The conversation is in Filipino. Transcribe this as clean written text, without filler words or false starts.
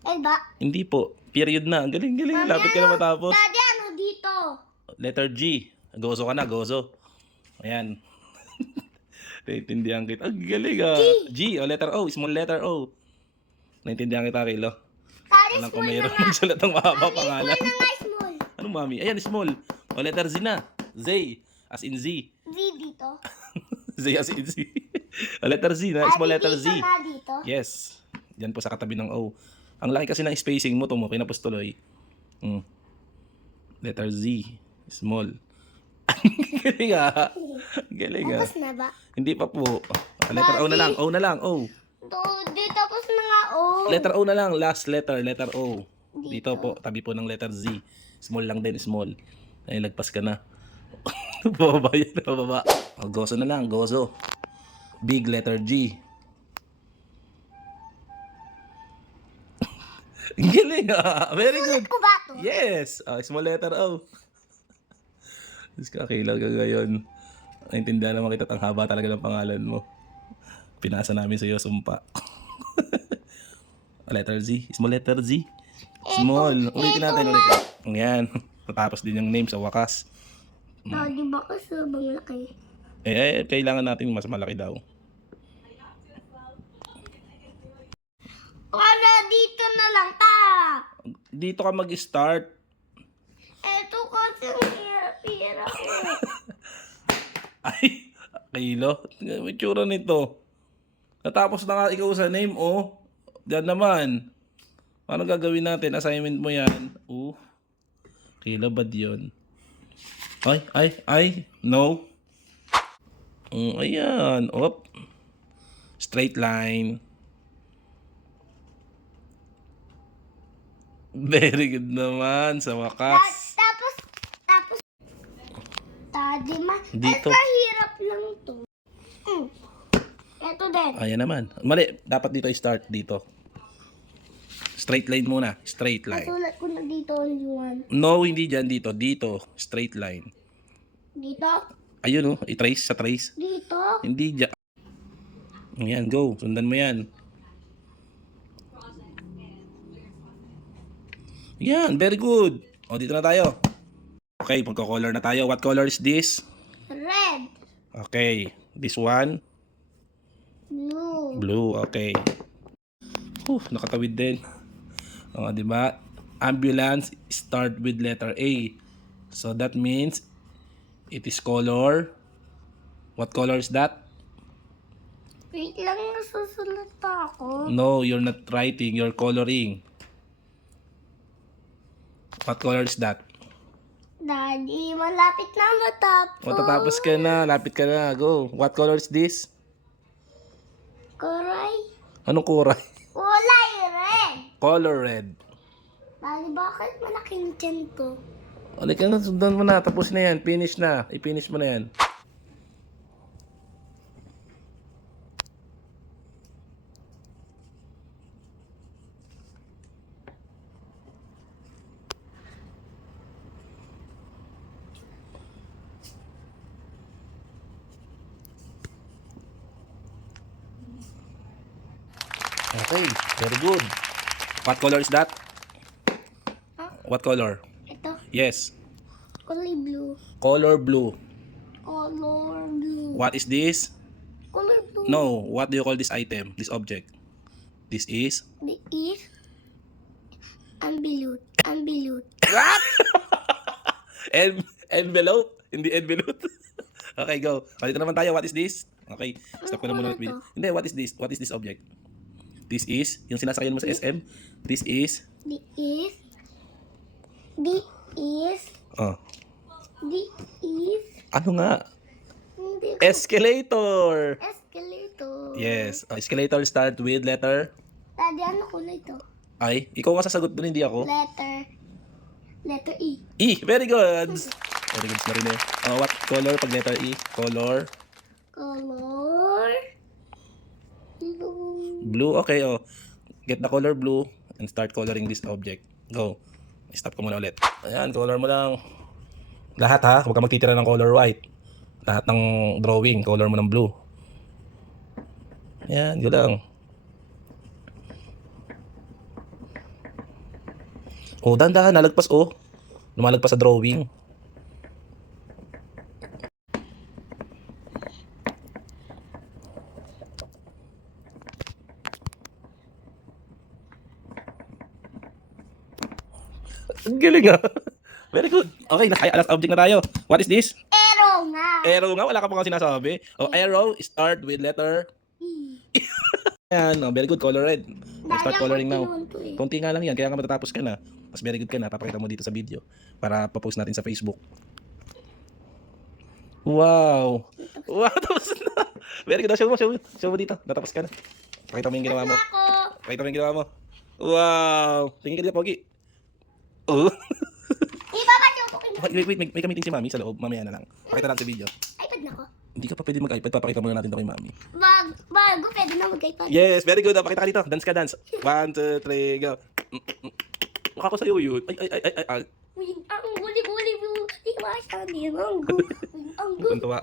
Ba? Hindi po. Period na. Galing. Lapit ka na matapos. Daddy, ano dito? Letter G. Gozo ka na, gozo. Ayan. Naintindihan kita. Ang galing G. O, letter O. Small letter O. Naintindihan kita, Kilo. Daddy, Alam ko small na mayroon nga. magsulat ng mahaba Mami, pangalan. small na nga, small. Anong mami? Ayan, small. O, letter Z na. Z. As in Z. Z dito. Z as in Z. O, letter Z na. Small letter Z. Dito na dito. Yes. Diyan po sa katabi ng O. Ang laki kasi ng spacing mo, tumo. Kinapos tuloy. Letter Z. Small. Galing Galing Tapos na ba? Hindi pa po. Letter O na lang. O na lang. O. Di tapos na nga, oh. Letter O na lang. Last letter. Letter O. Dito Dito. po. Tabi po ng letter Z. Small lang din. Small. Ay, lagpas ka na. Bababa yan. Bababa. O, gozo na lang. Gozo. Big letter G. Galing Very good. Ko ba to? Yes. Small letter O. Diyos ka, Kailan ka ngayon. Naintindihan naman kita, ang haba talaga ng pangalan mo. Pinasa namin sa iyo sumpa. Letter Z. Small letter Z. Small. Ulitin natin. Ayan. Natapos din yung name sa wakas. Daddy, baka sobrang laki. Kailangan natin mas malaki daw. Wala, dito na lang pa. Dito ka mag-start. Eto kasi ang hirap-hirap. Ay, Kilo. May tsura nito. Natapos na nga ikaw sa name, oh. Diyan naman. Paano gagawin natin? Assignment mo yan. Kilo, bad yun? Ay. No. Ayan. Op. Straight line. Very good naman sa wakas. Tapos, Daddy, Dito. hirap lang to. Eto din. Ayan naman. Mali. Dapat dito i-start dito. Straight line muna. Straight line. Sulat ko na dito only one. No, hindi dyan. Dito. Dito. Straight line. Dito? Ayun i-trace sa trace. Dito? Hindi dyan. Ayan, go. Sundan mo yan. Yan, very good. Dito na tayo. Okay, magko-color na tayo. What color is this? Red. Okay. This one? Blue. Blue, okay. Nakatawid din. Diba? Ambulance start with letter A. So that means it is color. What color is that? Wait lang, nasusulat pa ako. No, you're not writing. You're coloring. What color is that? Daddy, malapit na matapos. Tatapos ka na. Lapit ka na. Go. What color is this? Kulay? Anong kulay? Kulay red. Color red. Daddy, bakit malaking tiyan ko? Ka na, sundan mo na. Tapos na yan. Finish na. I-finish mo na yan. Okay, very good. What color is that? Huh? What color? Ito, Yes. kulay blue. Color blue. Color blue. What is this? Color blue. No, what do you call this item? This object? This is? The is envelope. What? Envelope? Hindi envelope. Okay, go. Dito naman tayo. What is this? Okay, stop ko na muna. Hindi, what is this? What is this object? This is, yung sinasakyan mo sa SM. This is? The is Oh. the is Ano nga? hindi ko- Escalator. escalator. Yes. Escalator start with letter Daddy, ano kulay to? I. Ikaw nga sasagot doon, hindi ako. Letter E. E. Very good. Very good na rin what color pag letter E? Color. Color blue. Blue. Okay, Get the color blue and start coloring this object. Go. Stop ko muna ulit. Ayan, color mo lang. Lahat ha. Huwag ka magtitira ng color white. Lahat ng drawing, color mo ng blue. Ayan, go lang. Oh, dahan-dahan, nalagpas oh. Lumalagpas sa drawing. Ang galing ah. Very good. Okay, last object na tayo. What is this? Arrow nga. Arrow nga, wala ka pa nga sinasabi. Oh, arrow, start with letter. E. Yan, oh, very good, color red. Start coloring now. Eh. Konti nga lang yan, kaya nga matatapos ka na. Mas very good ka na, papakita mo dito sa video para pa-post natin sa Facebook. Wow! Wow, tapos na! Very good, show mo dito, natapos ka na. Pakita mo yung ginawa mo. Ako. Pakita mo yung ginawa mo. Wow! Tingin ka dito, Pogi. Oh! Ipapasyok ko kayo. Wait, may kamiting si Mami sa loob, mamaya na lang. Pakita lang sa video. iPad na ko. Hindi ka pa pwede mag-iPad, papakita muna natin to kay Mami. Bago, pwede na mag-iPad. Yes, very good. Pakita ka dito. Dance ka, dance. 1, 2, 3, go. Mukha ko sa'yo yun. Ay. Ang guli-guli mo. Di ba siya? Ang Ang tuwa.